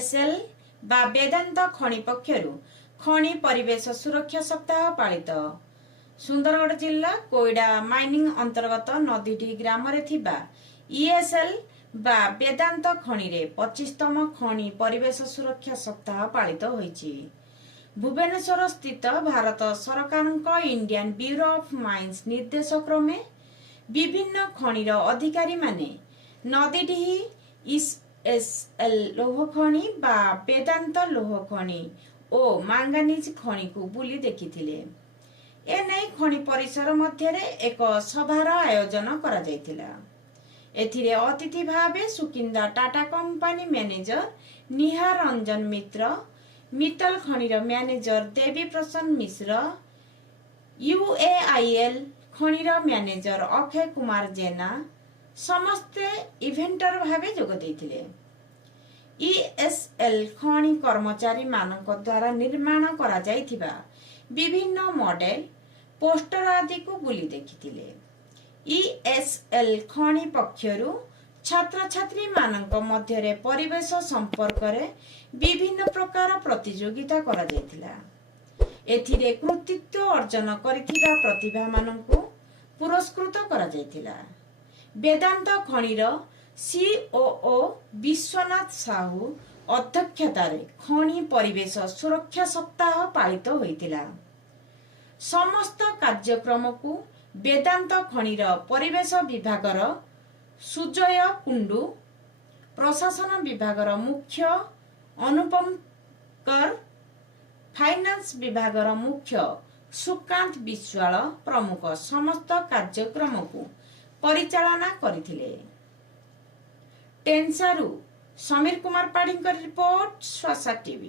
ଇଏସଏଲ ବା ବେଦାନ୍ତ ଖଣି ପକ୍ଷରୁ ଖଣି ପରିବେଶ ସୁରକ୍ଷା ସପ୍ତାହ ପାଳିତ। ସୁନ୍ଦରଗଡ଼ ଜିଲ୍ଲା କୋଇଡା ମାଇନିଂ अंतर्गत नदीटी ग्राम रे थिबा इएसएल बा वेदांत खनि रे 25तम खनि परिवेश सुरक्षा सप्ताह पालित होईची। भुवनेश्वर स्थित भारत सरकार इंडियन ब्यूरो ऑफ माइंस निर्देश क्रमे विभिन्न खनिर अधिकारी माने नदीडीही इएसएल लोह खनि बा वेदांत लोह खनि और मांगानीज खनि को बुली देखिथिले। एने खनि परिसर मध्य एक सभार आयोजन करा जायतिला। एथिरे अतिथि भावे सुकिंदा टाटा कंपनी मैनेजर निहार रंजन मित्र, मित्तल खनिर मैनेजर देवी प्रसन्न मिश्र, UAIL खनिर मैनेजर अक्षय कुमार जेना समस्ते इवेंटर भावे जोग देथिले। इएसएल खनि कर्मचारी मानक द्वारा निर्माण करा जायथिबा विभिन्न मॉडल पोस्टर आदि को बुली देखिथिले। इएसएल खनि पक्षरु छात्र छात्री मानक मध्यरे परिवेश संपर्क रे विभिन्न प्रकार प्रतियोगिता करा जायतिला। एथिरे कृतित्व अर्जन करिथिबा प्रतिभा मानकु पुरस्कृत करा जायतिला। वेदांत खनिर COO विश्वनाथ साहू अध्यक्षतार खनि परिवेश सुरक्षा सप्ताह पालित होइतिला। समस्त कार्यक्रम को वेदांत खनिर परिवेश विभागर सुजय कुंडू, प्रशासन विभागर मुख्य अनुपम कर, फाइनान्स विभागर मुख्य सुकांत विश्वाल प्रमुख समस्त कार्यक्रम को परिचालना करिथिले। टेंसारू समीर कुमार पाढ़ी रिपोर्ट सुआ SariTV।